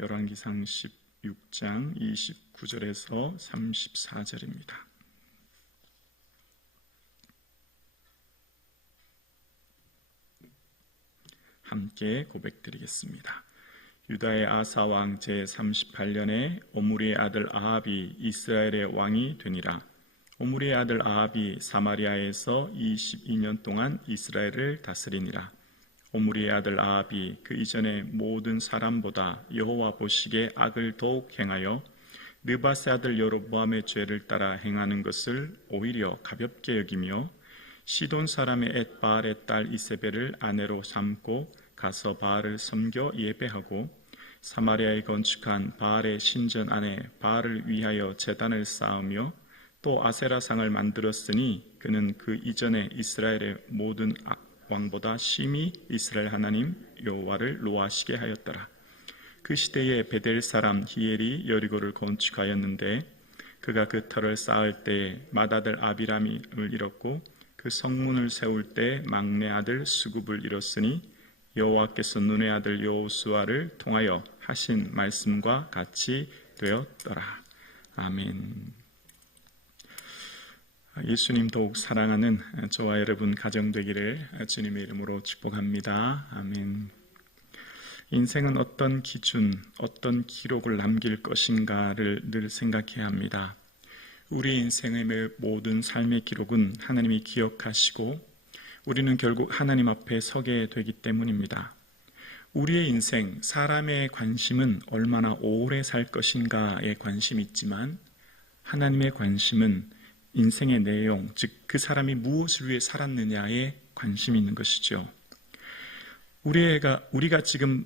열왕기상 16장 29절에서 34절입니다. 함께 고백드리겠습니다. 유다의 아사 왕 제38년에 오므리의 아들 아합이 이스라엘의 왕이 되니라. 오므리의 아들 아합이 사마리아에서 22년 동안 이스라엘을 다스리니라. 오므리의 아들 아합이 그 이전의 모든 사람보다 여호와 보시기에 악을 더욱 행하여 느바세 아들 여로보암의 죄를 따라 행하는 것을 오히려 가볍게 여기며 시돈 사람의 엣 바알의 딸 이세벨을 아내로 삼고 가서 바알을 섬겨 예배하고 사마리아에 건축한 바알의 신전 안에 바알을 위하여 제단을 쌓으며 또 아세라상을 만들었으니 그는 그 이전에 이스라엘의 모든 왕보다 심히 이스라엘 하나님 여호와를 노하시게 하였더라. 그 시대에 베델 사람 히엘이 여리고를 건축하였는데 그가 그 터를 쌓을 때에 맏아들 아비람을 잃었고 그 성문을 세울 때 막내 아들 수굽을 잃었으니 여호와께서 눈의 아들 여호수아를 통하여 하신 말씀과 같이 되었더라. 아멘. 예수님 더욱 사랑하는 저와 여러분 가정 되기를 주님의 이름으로 축복합니다. 아멘. 인생은 어떤 기준, 어떤 기록을 남길 것인가를 늘 생각해야 합니다. 우리 인생의 모든 삶의 기록은 하나님이 기억하시고 우리는 결국 하나님 앞에 서게 되기 때문입니다. 우리의 인생, 사람의 관심은 얼마나 오래 살 것인가에 관심이 있지만 하나님의 관심은 인생의 내용, 즉 그 사람이 무엇을 위해 살았느냐에 관심이 있는 것이죠. 우리가 지금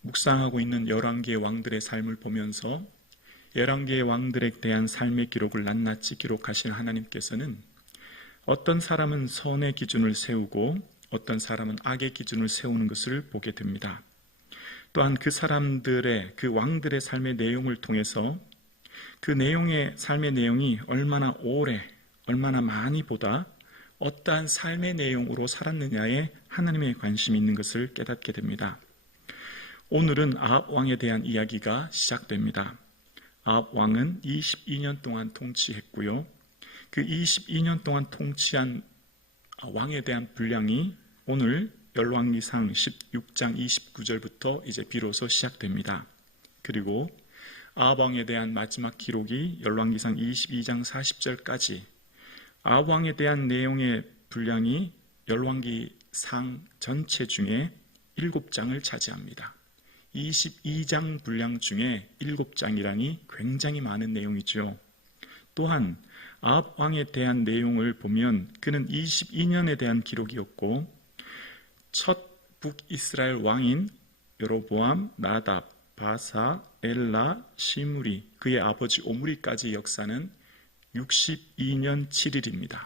묵상하고 있는 11개의 왕들의 삶을 보면서 11개의 왕들에 대한 삶의 기록을 낱낱이 기록하신 하나님께서는 어떤 사람은 선의 기준을 세우고 어떤 사람은 악의 기준을 세우는 것을 보게 됩니다. 또한 그 사람들의, 그 왕들의 삶의 내용을 통해서 그 내용의 삶의 내용이 얼마나 오래, 얼마나 많이 보다 어떠한 삶의 내용으로 살았느냐에 하나님의 관심이 있는 것을 깨닫게 됩니다. 오늘은 아합 왕에 대한 이야기가 시작됩니다. 아합 왕은 22년 동안 통치했고요. 그 22년 동안 통치한 왕에 대한 분량이 오늘 열왕기상 16장 29절부터 이제 비로소 시작됩니다. 그리고 아합 왕에 대한 마지막 기록이 열왕기상 22장 40절까지 아합 왕에 대한 내용의 분량이 열왕기상 전체 중에 7장을 차지합니다. 22장 분량 중에 7장이라니 굉장히 많은 내용이죠. 또한 아합 왕에 대한 내용을 보면 그는 22년에 대한 기록이었고 첫 북이스라엘 왕인 여로보암, 나답, 바사, 엘라, 시므리, 그의 아버지 오므리까지 역사는 62년 7일입니다.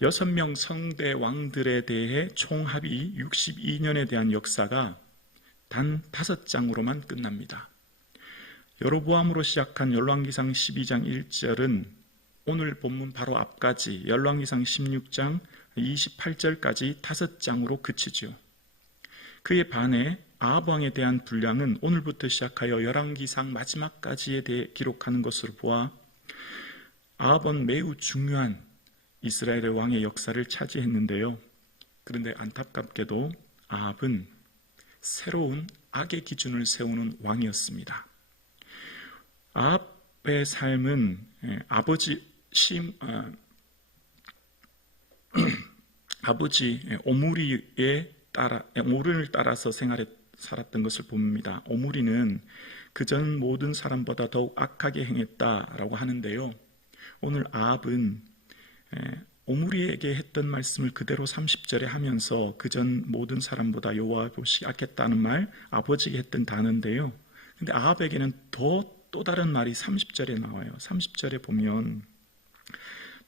6명 성대 왕들에 대해 총합이 62년에 대한 역사가 단 5장으로만 끝납니다. 여로보암으로 시작한 열왕기상 12장 1절은 오늘 본문 바로 앞까지 열왕기상 16장 28절까지 5장으로 그치죠. 그에 반해 아합 왕에 대한 분량은 오늘부터 시작하여 열왕기상 마지막까지에 대해 기록하는 것으로 보아 아합은 매우 중요한 이스라엘의 왕의 역사를 차지했는데요. 그런데 안타깝게도 아합은 새로운 악의 기준을 세우는 왕이었습니다. 아합의 삶은 아버지 오므리를 따라서 살았던 것을 봅니다. 오므리는 그전 모든 사람보다 더욱 악하게 행했다라고 하는데요. 오늘 아합은 오므리에게 했던 말씀을 그대로 30절에 하면서 그전 모든 사람보다 여호와 보시기에 악했다는 말, 아버지에게 했던 단어인데요. 근데 아합에게는 또 다른 말이 30절에 나와요. 30절에 보면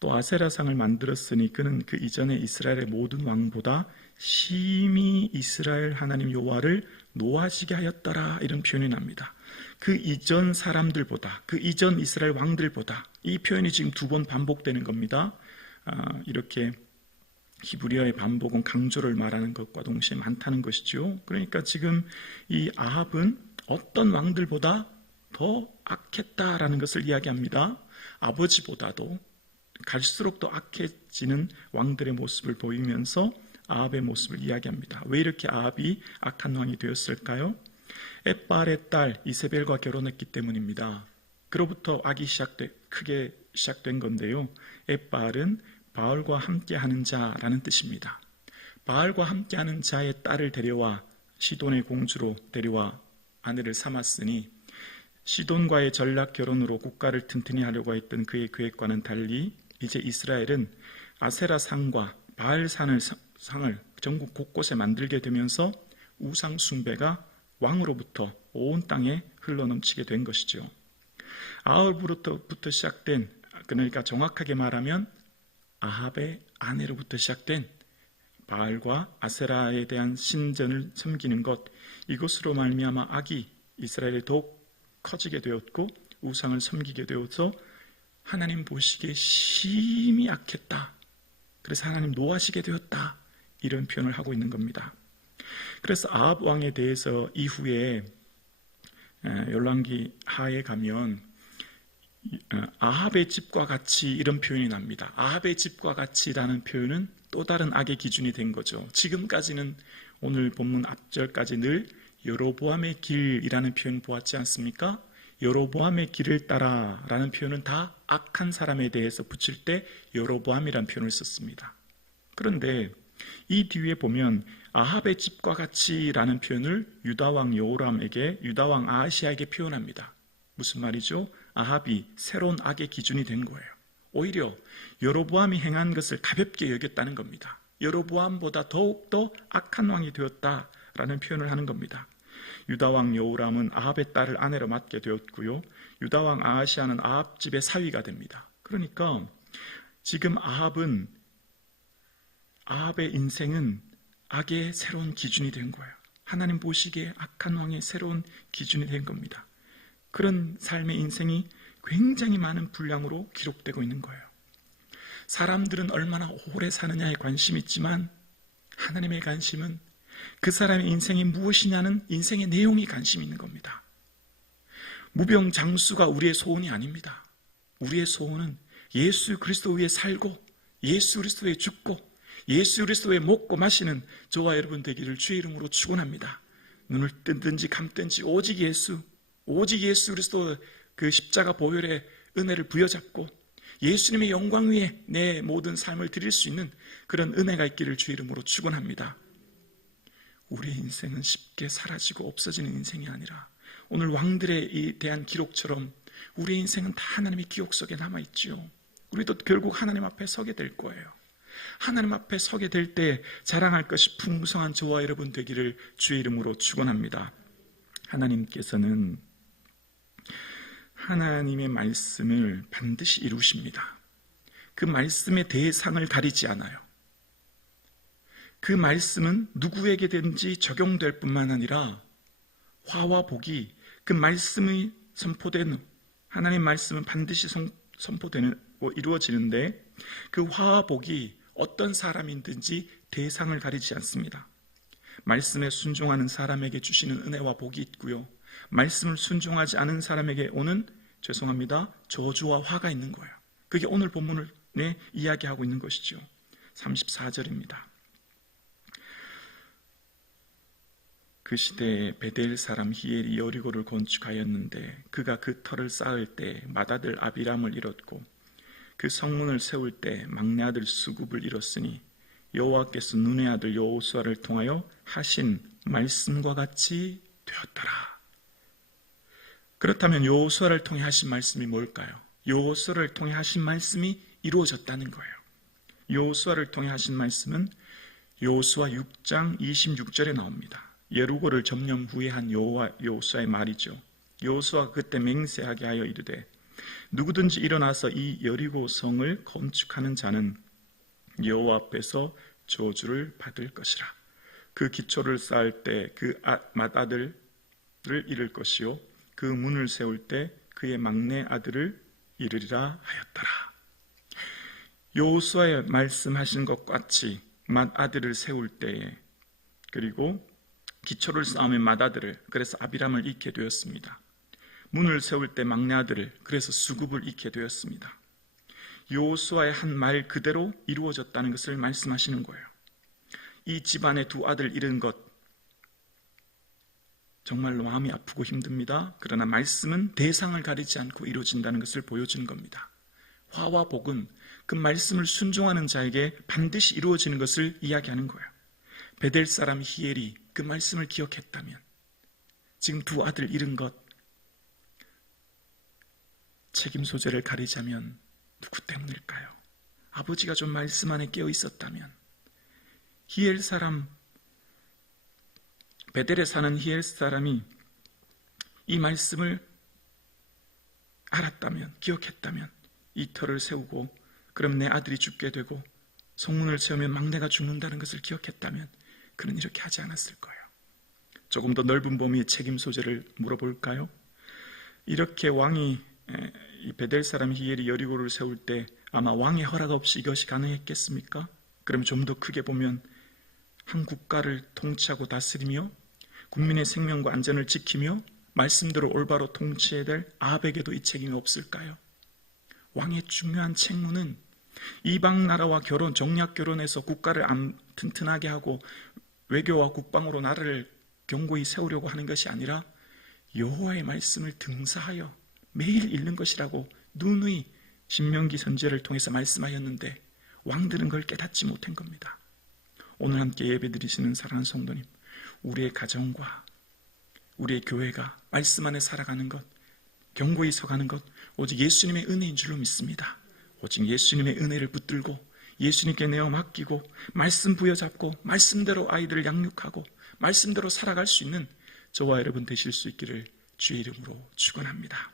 또 아세라상을 만들었으니 그는 그 이전에 이스라엘의 모든 왕보다 심히 이스라엘 하나님 여호와를 노하시게 하였더라, 이런 표현이 납니다. 그 이전 사람들보다, 그 이전 이스라엘 왕들보다, 이 표현이 지금 2번 반복되는 겁니다. 이렇게 히브리어의 반복은 강조를 말하는 것과 동시에 많다는 것이죠. 그러니까 지금 이 아합은 어떤 왕들보다 더 악했다라는 것을 이야기합니다. 아버지보다도 갈수록 더 악해지는 왕들의 모습을 보이면서 아합의 모습을 이야기합니다. 왜 이렇게 아합이 악한 왕이 되었을까요? 엣바알의 딸 이세벨과 결혼했기 때문입니다. 그로부터 악이 크게 시작된 건데요. 엣바알은 바알과 함께하는 자라는 뜻입니다. 바알과 함께하는 자의 딸을 데려와 시돈의 공주로 데려와 아내를 삼았으니 시돈과의 전략 결혼으로 국가를 튼튼히 하려고 했던 그의 계획과는 달리 이제 이스라엘은 아세라 상과 바알 상을 전국 곳곳에 만들게 되면서 우상 숭배가 왕으로부터 온 땅에 흘러넘치게 된 것이죠. 아합으로부터 시작된, 그러니까 정확하게 말하면 아합의 아내로부터 시작된 바알과 아세라에 대한 신전을 섬기는 것, 이것으로 말미암아 악이 이스라엘에 더욱 커지게 되었고 우상을 섬기게 되어서 하나님 보시기에 심히 악했다. 그래서 하나님 노하시게 되었다. 이런 표현을 하고 있는 겁니다. 그래서 아합 왕에 대해서 이후에 열왕기 하에 가면 아합의 집과 같이 이런 표현이 납니다. 아합의 집과 같이라는 표현은 또 다른 악의 기준이 된 거죠. 지금까지는 오늘 본문 앞절까지 늘 여로보암의 길이라는 표현 보았지 않습니까? 여로보암의 길을 따라라는 표현은 다 악한 사람에 대해서 붙일 때 여로보암이라는 표현을 썼습니다. 그런데 이 뒤에 보면 아합의 집과 같이라는 표현을 유다왕 여호람에게, 유다왕 아하시아에게 표현합니다. 무슨 말이죠? 아합이 새로운 악의 기준이 된 거예요. 오히려 여로보암이 행한 것을 가볍게 여겼다는 겁니다. 여로보암보다 더욱더 악한 왕이 되었다라는 표현을 하는 겁니다. 유다왕 여호람은 아합의 딸을 아내로 맡게 되었고요. 유다왕 아하시아는 아합 집의 사위가 됩니다. 그러니까 지금 아합의 인생은 악의 새로운 기준이 된 거예요. 하나님 보시기에 악한 왕의 새로운 기준이 된 겁니다. 그런 삶의 인생이 굉장히 많은 분량으로 기록되고 있는 거예요. 사람들은 얼마나 오래 사느냐에 관심이 있지만 하나님의 관심은 그 사람의 인생이 무엇이냐는 인생의 내용이 관심이 있는 겁니다. 무병장수가 우리의 소원이 아닙니다. 우리의 소원은 예수 그리스도 위에 살고 예수 그리스도 위에 죽고 예수 그리스도 위에 먹고 마시는 저와 여러분 되기를 주의 이름으로 축원합니다. 눈을 뜨든지 감든지 오직 예수 그리스도 그 십자가 보혈의 은혜를 부여잡고 예수님의 영광 위에 내 모든 삶을 드릴 수 있는 그런 은혜가 있기를 주의 이름으로 축원합니다. 우리의 인생은 쉽게 사라지고 없어지는 인생이 아니라 오늘 왕들에 대한 기록처럼 우리의 인생은 다 하나님의 기록 속에 남아있지요. 우리도 결국 하나님 앞에 서게 될 거예요. 하나님 앞에 서게 될 때 자랑할 것이 풍성한 저와 여러분 되기를 주의 이름으로 축원합니다. 하나님께서는 하나님의 말씀을 반드시 이루십니다. 그 말씀의 대상을 가리지 않아요. 그 말씀은 누구에게든지 적용될 뿐만 아니라 화와 복이 그 말씀이 선포된 하나님 말씀은 반드시 선포되고 이루어지는데 그 화와 복이 어떤 사람이든지 대상을 가리지 않습니다. 말씀에 순종하는 사람에게 주시는 은혜와 복이 있고요. 말씀을 순종하지 않은 사람에게 오는 저주와 화가 있는 거예요. 그게 오늘 본문을 이야기하고 있는 것이죠. 34절입니다. 그 시대에 베델 사람 히엘이 여리고를 건축하였는데 그가 그 터를 쌓을 때 맏아들 아비람을 잃었고 그 성문을 세울 때 막내 아들 수굽을 잃었으니 여호와께서 눈의 아들 여호수아를 통하여 하신 말씀과 같이 되었더라. 그렇다면 여호수아를 통해 하신 말씀이 뭘까요? 여호수아를 통해 하신 말씀이 이루어졌다는 거예요. 여호수아를 통해 하신 말씀은 여호수아 6장 26절에 나옵니다. 여리고를 점령 후에 한 여호수아의 말이죠. 여호수아가 그때 맹세하게 하여 이르되 누구든지 일어나서 이 여리고 성을 건축하는 자는 여호와 앞에서 저주를 받을 것이라. 그 기초를 쌓을 때 그 맏아들을 잃을 것이요 그 문을 세울 때 그의 막내 아들을 잃으리라 하였더라. 여호수아의 말씀하신 것 같이 맏아들을 세울 때에 그리고 기초를 쌓으면 맏아들을, 그래서 아비람을 잃게 되었습니다. 문을 세울 때 막내 아들을, 그래서 수굽을 잃게 되었습니다. 여호수아의 한 말 그대로 이루어졌다는 것을 말씀하시는 거예요. 이 집안의 두 아들 잃은 것, 정말로 마음이 아프고 힘듭니다. 그러나 말씀은 대상을 가리지 않고 이루어진다는 것을 보여주는 겁니다. 화와 복은 그 말씀을 순종하는 자에게 반드시 이루어지는 것을 이야기하는 거예요. 베델 사람 히엘이 그 말씀을 기억했다면, 지금 두 아들 잃은 것, 책임 소재를 가리자면 누구 때문일까요? 아버지가 좀 말씀 안에 깨어 있었다면, 히엘 사람, 베델에 사는 히엘 사람이 이 말씀을 알았다면, 기억했다면, 이 터를 세우고 그럼 내 아들이 죽게 되고 성문을 세우면 막내가 죽는다는 것을 기억했다면 그는 이렇게 하지 않았을 거예요. 조금 더 넓은 범위의 책임 소재를 물어볼까요? 이렇게 왕이, 이 베델 사람 히엘이 여리고를 세울 때 아마 왕의 허락 없이 이것이 가능했겠습니까? 그럼 좀 더 크게 보면 한 국가를 통치하고 다스리며 국민의 생명과 안전을 지키며 말씀대로 올바로 통치해야 될 아합에게도 이 책임이 없을까요? 왕의 중요한 책무는 이방 나라와 정략 결혼해서 국가를 튼튼하게 하고 외교와 국방으로 나라를 견고히 세우려고 하는 것이 아니라 여호와의 말씀을 등사하여 매일 읽는 것이라고 누누이 신명기 선지자를 통해서 말씀하였는데 왕들은 그걸 깨닫지 못한 겁니다. 오늘 함께 예배드리시는 사랑하는 성도님, 우리의 가정과 우리의 교회가 말씀 안에 살아가는 것, 견고히 서가는 것, 오직 예수님의 은혜인 줄로 믿습니다. 오직 예수님의 은혜를 붙들고 예수님께 내어 맡기고 말씀 부여잡고 말씀대로 아이들을 양육하고 말씀대로 살아갈 수 있는 저와 여러분 되실 수 있기를 주의 이름으로 축원합니다.